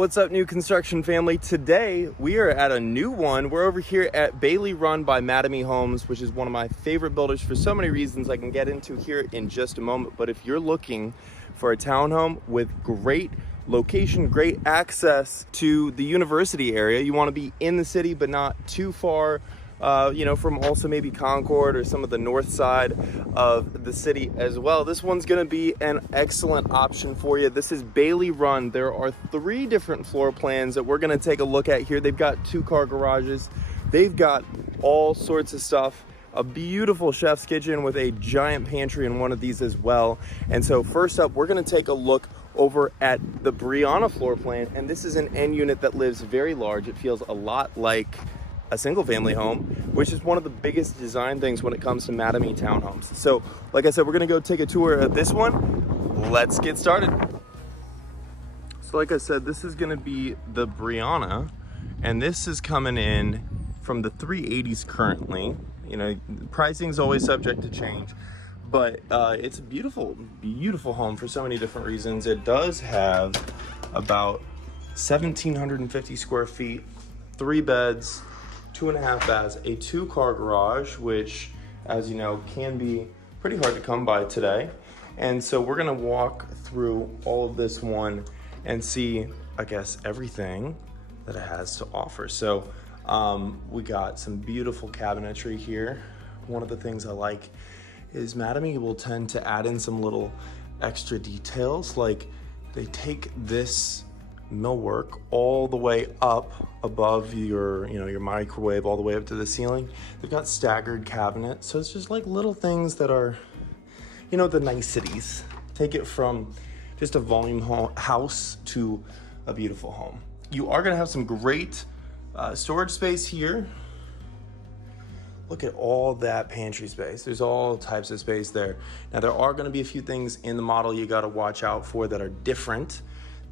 What's up, new construction family? Today we are at a new one. We're over here at Bailey Run by Mattamy Homes, which is one of my favorite builders for so many reasons I can get into here in just a moment. But if you're looking for a townhome with great location, great access to the university area, you want to be in the city but not too far from also maybe Concord or some of the north side of the city as well. This one's gonna be an excellent option for you. This is Bailey Run. There are 3 different floor plans that we're gonna take a look at here. They've got 2-car garages. They've got all sorts of stuff. A beautiful chef's kitchen with a giant pantry in one of these as well. And so first up, we're gonna take a look over at the Briana floor plan. And this is an end unit that lives very large. It feels a lot like a single family home, which is one of the biggest design things when it comes to Mattamy townhomes. So like I said, we're gonna go take a tour of this one. Let's get started. So like I said, this is gonna be the Briana, and this is coming in from the 380s currently. You know, pricing is always subject to change, but it's a beautiful, beautiful home for so many different reasons. It does have about 1,750 square feet, 3 beds, 2.5 baths, a 2-car garage, which, as you know, can be pretty hard to come by today. And so we're gonna walk through all of this one and see, I guess, everything that it has to offer. So we got some beautiful cabinetry here. One of the things I like is Mattamy will tend to add in some little extra details, like they take this millwork all the way up above your microwave, all the way up to the ceiling. They've got staggered cabinets, so it's just like little things that are, the niceties. Take it from just a volume house to a beautiful home. You are gonna have some great storage space here. Look at all that pantry space. There's all types of space there. Now there are gonna be a few things in the model you gotta watch out for that are different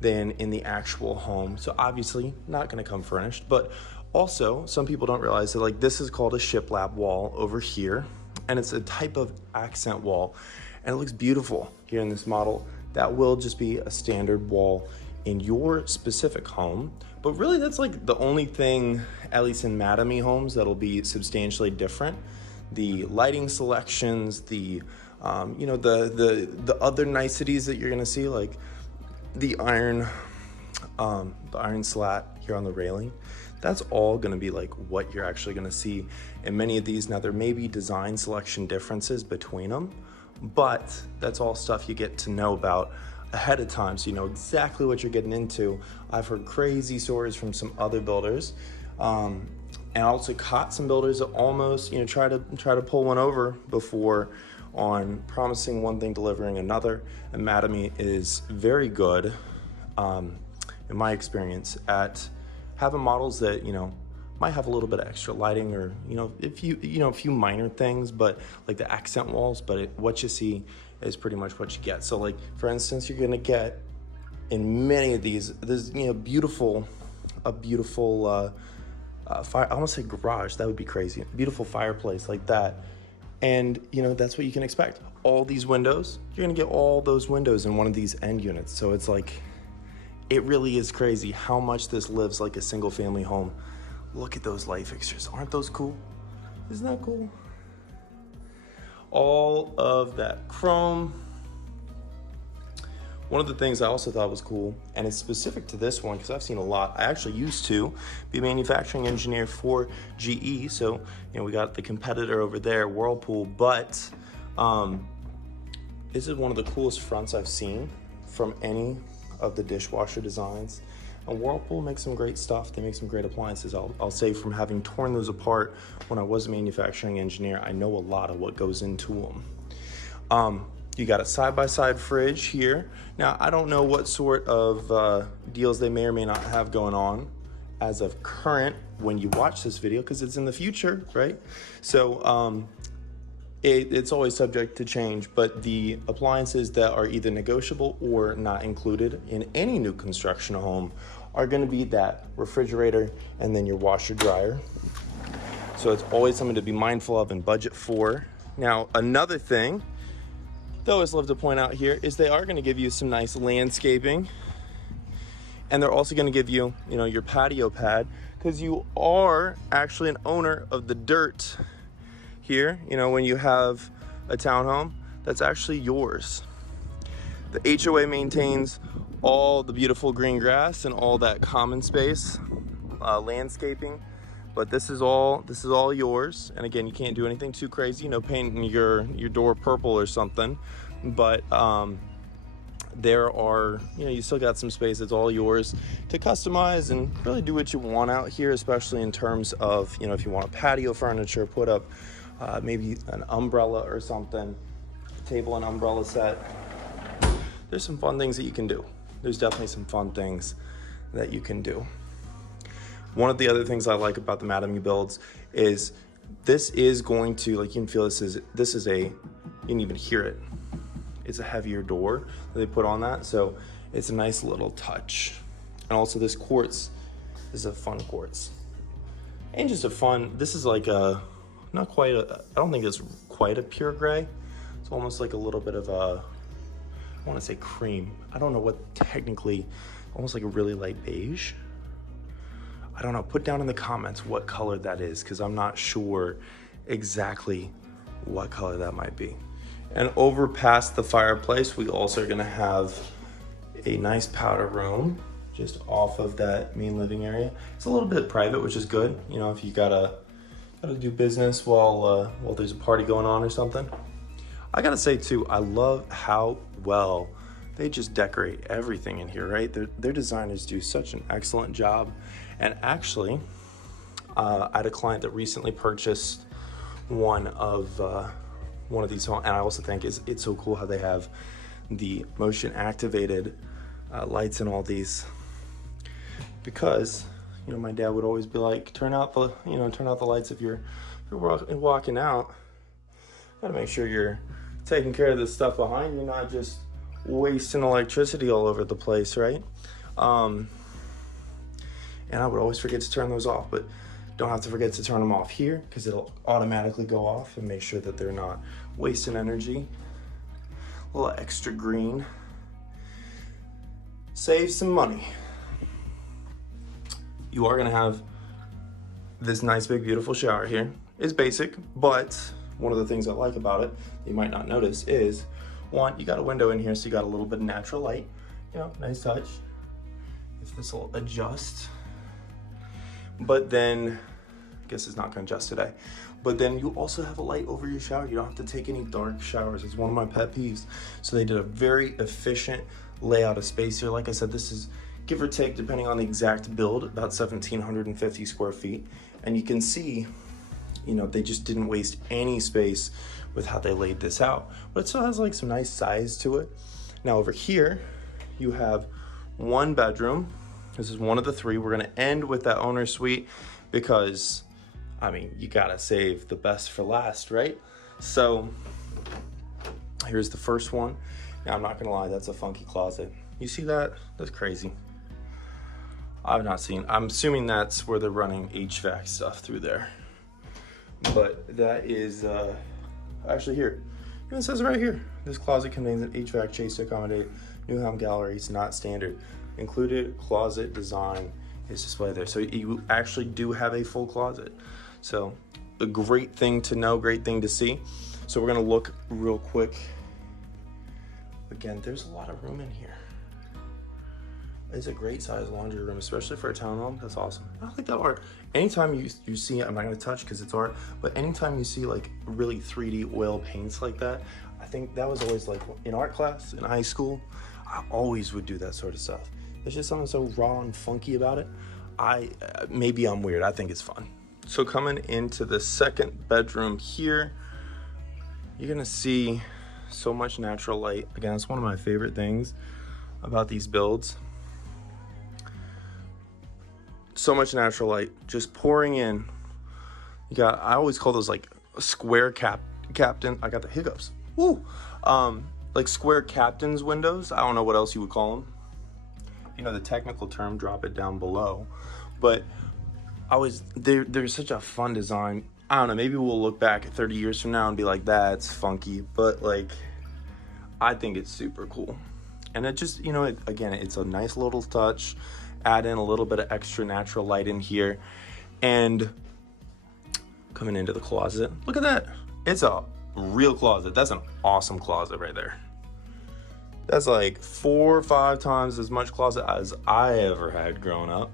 than in the actual home. So obviously not gonna come furnished, but also some people don't realize that, like, this is called a shiplap wall over here, and it's a type of accent wall, and it looks beautiful here in this model. That will just be a standard wall in your specific home, but really that's like the only thing, at least in Mattamy Homes, that'll be substantially different. The lighting selections, the other niceties that you're gonna see, like the iron slat here on the railing, that's all gonna be like what you're actually gonna see in many of these. Now there may be design selection differences between them, but that's all stuff you get to know about ahead of time, so you know exactly what you're getting into. I've heard crazy stories from some other builders, and I also caught some builders that almost try to pull one over before, on promising one thing, delivering another. And Mattamy is very good, in my experience, at having models that might have a little bit of extra lighting, or a few minor things, but like the accent walls. But what you see is pretty much what you get. So like, for instance, you're gonna get in many of these, there's a beautiful fire. I want to say garage. That would be crazy. Beautiful fireplace like that. And that's what you can expect. All these windows, you're gonna get all those windows in one of these end units. So it's like, it really is crazy how much this lives like a single family home. Look at those light fixtures. Aren't those cool? Isn't that cool? All of that chrome. One of the things I also thought was cool, and it's specific to this one because I've seen a lot. I actually used to be a manufacturing engineer for GE, so we got the competitor over there, Whirlpool, but this is one of the coolest fronts I've seen from any of the dishwasher designs. And Whirlpool makes some great stuff. They make some great appliances. I'll say, from having torn those apart when I was a manufacturing engineer, I know a lot of what goes into them. You got a side-by-side fridge here. Now, I don't know what sort of deals they may or may not have going on as of current when you watch this video, because it's in the future, right? So it's always subject to change, but the appliances that are either negotiable or not included in any new construction home are gonna be that refrigerator and then your washer dryer. So it's always something to be mindful of and budget for. Now, another thing that I always love to point out here is they are gonna give you some nice landscaping And they're also gonna give you, you know, your patio pad, because you are actually an owner of the dirt here. You know, when you have a townhome, that's actually yours. The HOA maintains all the beautiful green grass and all that common space, landscaping, but this is all yours. And again, you can't do anything too crazy, you know, painting your door purple or something, but there are, you know, you still got some space. It's all yours to customize and really do what you want out here, especially in terms of, you know, if you want a patio furniture, put up maybe an umbrella or something, table and umbrella set. There's some fun things that you can do. There's definitely some fun things that you can do. One of the other things I like about the Mattamy builds is this is going to, like, you can feel this is a, you can even hear it. It's a heavier door that they put on that, so it's a nice little touch. And also this quartz is a fun quartz. And just a fun, this is like a, not quite a, I don't think it's quite a pure gray. It's almost like a little bit of a, I want to say cream. I don't know what technically, almost like a really light beige. I don't know, put down in the comments what color that is, because I'm not sure exactly what color that might be. And over past the fireplace, we also are gonna have a nice powder room just off of that main living area. It's a little bit private, which is good. You know, if you gotta do business while there's a party going on or something. I gotta say too, I love how well they just decorate everything in here, right? Their designers do such an excellent job. And actually, I had a client that recently purchased one of these homes, and I also think it's so cool how they have the motion activated lights in all these, because, you know, my dad would always be like, turn out the lights if you're walking out. Gotta make sure you're taking care of the stuff behind you, not just wasting electricity all over the place, right? And I would always forget to turn those off, but don't have to forget to turn them off here, because it'll automatically go off, and make sure that they're not wasting energy. A little extra green. Save some money. You are gonna have this nice big beautiful shower here. It's basic, but one of the things I like about it, you might not notice, is one, you got a window in here, so you got a little bit of natural light. You know, nice touch. If this will adjust. But then, I guess it's not gonna adjust today. But then you also have a light over your shower. You don't have to take any dark showers. It's one of my pet peeves. So they did a very efficient layout of space here. Like I said, this is, give or take, depending on the exact build, about 1,750 square feet. And you can see, you know, they just didn't waste any space with how they laid this out. But it still has like some nice size to it. Now over here, you have one bedroom. This is one of the three. We're gonna end with that owner suite because, I mean, you gotta save the best for last, right? So here's the first one. Now, I'm not gonna lie, that's a funky closet. You see that? That's crazy. I've not seen, I'm assuming that's where they're running HVAC stuff through there. But that is, actually here. It says right here, this closet contains an HVAC chase to accommodate new home galleries, not standard. Included closet design is displayed there. So you actually do have a full closet. So a great thing to know, great thing to see. So we're gonna look real quick. Again, there's a lot of room in here. It's a great size laundry room, especially for a townhome. That's awesome. I like that art. Anytime you see it, I'm not gonna touch because it's art, but anytime you see like really 3D oil paints like that, I think that was always like in art class in high school, I always would do that sort of stuff. There's just something so raw and funky about it. Maybe I'm weird, I think it's fun. So coming into the second bedroom here, you're gonna see so much natural light. Again, it's one of my favorite things about these builds. So much natural light just pouring in. You got, I always call those like square captain. I got the hiccups. Woo! Like square captain's windows. I don't know what else you would call them. You know the technical term, drop it down below. But there's such a fun design. I don't know, maybe we'll look back at 30 years from now and be like, that's funky. But like, I think it's super cool. And it just, you know, again, it's a nice little touch. add in a little bit of extra natural light in here. And coming into the closet, look at that. It's a real closet. That's an awesome closet right there. That's like 4 or 5 times as much closet as I ever had growing up.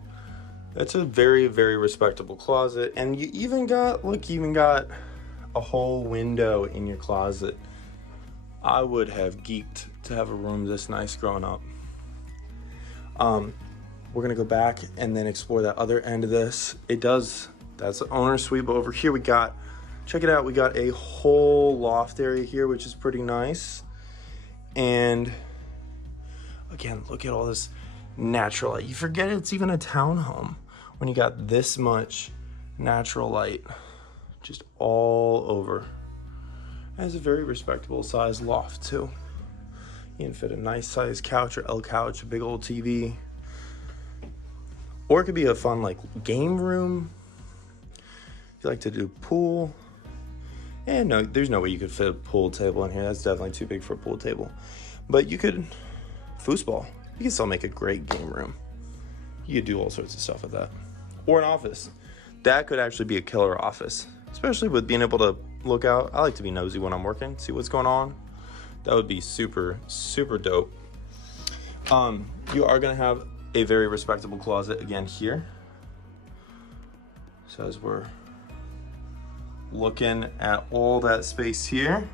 That's a very, very respectable closet. And you even got, look, you even got a whole window in your closet. I would have geeked to have a room this nice growing up. We're gonna go back and then explore that other end of this. That's the owner's suite, but over here we got, check it out, we got a whole loft area here, which is pretty nice. And again, look at all this natural light. You forget it's even a townhome when you got this much natural light just all over. And it's a very respectable size loft too. You can fit a nice size couch or L couch, a big old TV. Or it could be a fun like game room. If you like to do pool. And no, there's no way you could fit a pool table in here. That's definitely too big for a pool table. But you could, foosball. You can still make a great game room. You could do all sorts of stuff with that. Or an office. That could actually be a killer office. Especially with being able to look out. I like to be nosy when I'm working, see what's going on. That would be super, super dope. You are gonna have a very respectable closet again here. So as we're looking at all that space here,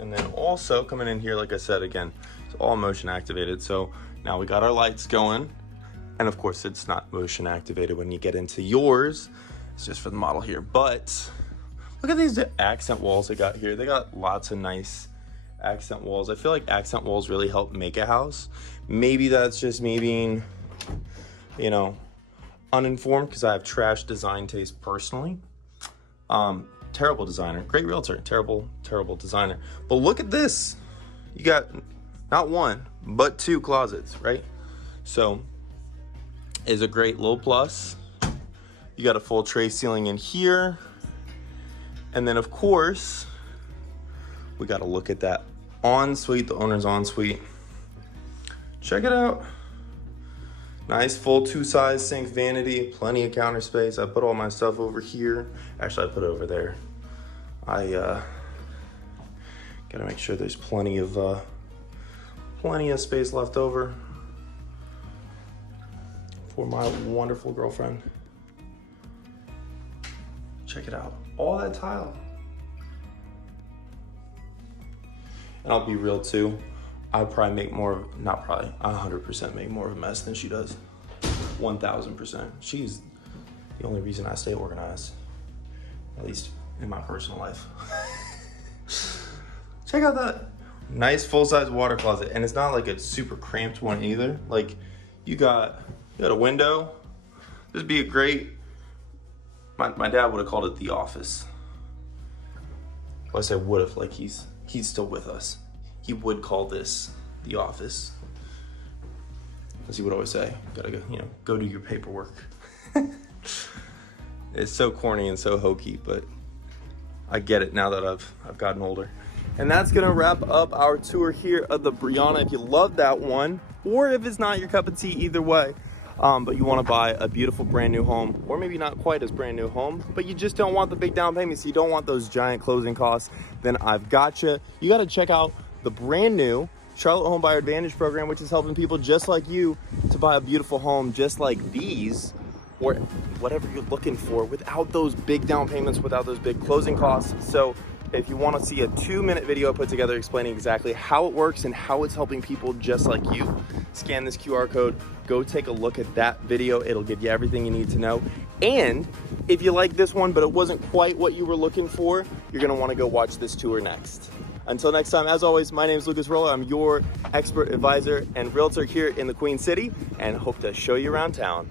and then also coming in here, like I said, again, it's all motion activated. So now we got our lights going, and of course it's not motion activated when you get into yours. It's just for the model here. But look at these accent walls they got here. They got lots of nice accent walls. I feel like accent walls really help make a house. Maybe that's just me being, you know, uninformed because I have trash design taste personally. Terrible designer, great realtor, terrible designer. But look at this. You got not one, but 2 closets, right? So is a great little plus. You got a full tray ceiling in here. And then of course, we got to look at that ensuite, the owner's ensuite. Check it out. Nice full 2-size sink vanity, plenty of counter space. I put all my stuff over here. Actually, I put it over there. I gotta make sure there's plenty of space left over for my wonderful girlfriend. Check it out, all that tile. And I'll be real too. I probably make more, not probably, I 100% make more of a mess than she does. 1000%. She's the only reason I stay organized, at least in my personal life. Check out that nice full-size water closet. And it's not like a super cramped one either. Like you got a window. This would be a great, my dad would have called it the office. Well, I say would have, like he's still with us. He would call this the office. As he would always say, gotta go, go do your paperwork. It's so corny and so hokey, but I get it now that I've gotten older. And that's gonna wrap up our tour here of the Briana. If you love that one, or if it's not your cup of tea, either way, but you wanna buy a beautiful brand new home, or maybe not quite as brand new home, but you just don't want the big down payments, you don't want those giant closing costs, then I've got you. You gotta check out the brand new Charlotte Home Buyer Advantage program, which is helping people just like you to buy a beautiful home just like these, or whatever you're looking for, without those big down payments, without those big closing costs. So if you want to see a 2-minute video put together explaining exactly how it works and how it's helping people just like you, scan this QR code, go take a look at that video. It'll give you everything you need to know. And if you like this one, but it wasn't quite what you were looking for, you're going to want to go watch this tour next. Until next time, as always, my name is Lucas Rolla. I'm your expert advisor and realtor here in the Queen City, and hope to show you around town.